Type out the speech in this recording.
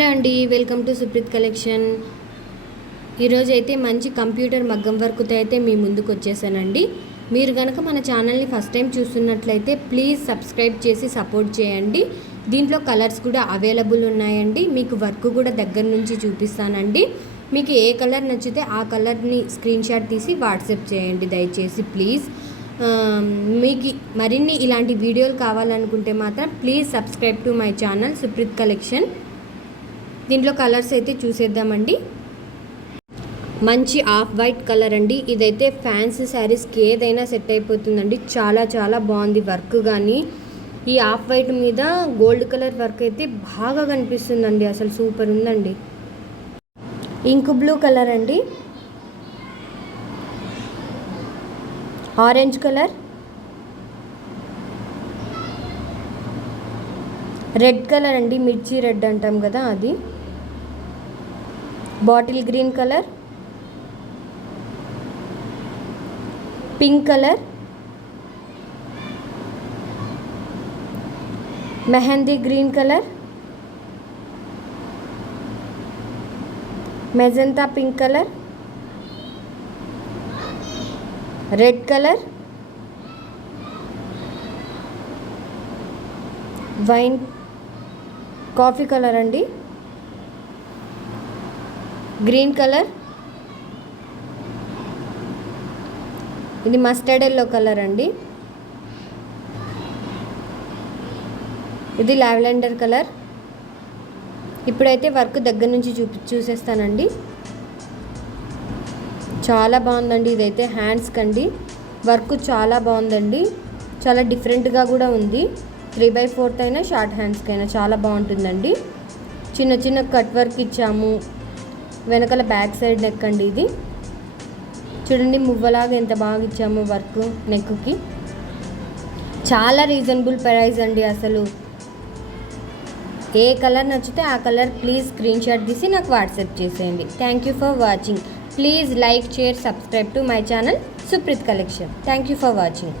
Hello అండి, welcome to Supreet collection. ఈరోజు అయితే మంచి కంప్యూటర్ మగ్గం వర్క్తో అయితే మీ ముందుకు వచ్చేసానండి. మీరు కనుక మన ఛానల్ని ఫస్ట్ టైం చూస్తున్నట్లయితే ప్లీజ్ సబ్స్క్రైబ్ చేసి సపోర్ట్ చేయండి. దీంట్లో కలర్స్ కూడా అవైలబుల్ ఉన్నాయండి. మీకు వర్క్ కూడా దగ్గర నుంచి చూపిస్తానండి. మీకు ఏ కలర్ నచ్చితే ఆ కలర్ని స్క్రీన్ షాట్ తీసి వాట్సాప్ చేయండి దయచేసి ప్లీజ్. మీకు మరిన్ని ఇలాంటి వీడియోలు కావాలనుకుంటే మాత్రం please subscribe to my channel Supreeth collection. దీంట్లో కలర్స్ అయితే చూసేద్దామండి. మంచి ఆఫ్ వైట్ కలర్ అండి. ఇదైతే ఫ్యాన్సీ శారీస్కి ఏదైనా సెట్ అయిపోతుందండి. చాలా చాలా బాగుంది వర్క్. కానీ ఈ ఆఫ్ వైట్ మీద గోల్డ్ కలర్ వర్క్ అయితే బాగా కనిపిస్తుందండి. అసలు సూపర్ ఉందండి. ఇంక్ బ్లూ కలర్ అండి, ఆరెంజ్ కలర్, రెడ్ కలర్ అండి, మిర్చి రెడ్ అంటాం కదా అది, bottle green colour, pink colour, mehndi green colour, magenta pink colour, red colour, wine coffee colour అండి, గ్రీన్ కలర్, ఇది మస్టర్డ్ ఎల్లో కలర్ అండి, ఇది లావెండర్ కలర్. ఇప్పుడైతే వర్క్ దగ్గర నుంచి చూసేస్తానండి. చాలా బాగుందండి. ఇదైతే హ్యాండ్స్ కండి వర్క్ చాలా బాగుందండి. చాలా డిఫరెంట్గా కూడా ఉంది. 3/4 అయినా షార్ట్ హ్యాండ్స్కి అయినా చాలా బాగుంటుందండి. చిన్న చిన్న కట్ వర్క్ ఇచ్చాము. వెనకాల బ్యాక్ సైడ్ నెక్ అండి. ఇది చూడండి, మువ్వలాగా ఎంత బాగా ఇచ్చాము వర్క్ నెక్కి. చాలా రీజనబుల్ ప్రైస్ అండి. అసలు ఏ కలర్ నచ్చితే ఆ కలర్ ప్లీజ్ స్క్రీన్ షాట్ తీసి నాకు వాట్సాప్ చేసేయండి. Thank you for watching. Please like, share, subscribe to my channel Supreeth collection. Thank you for watching.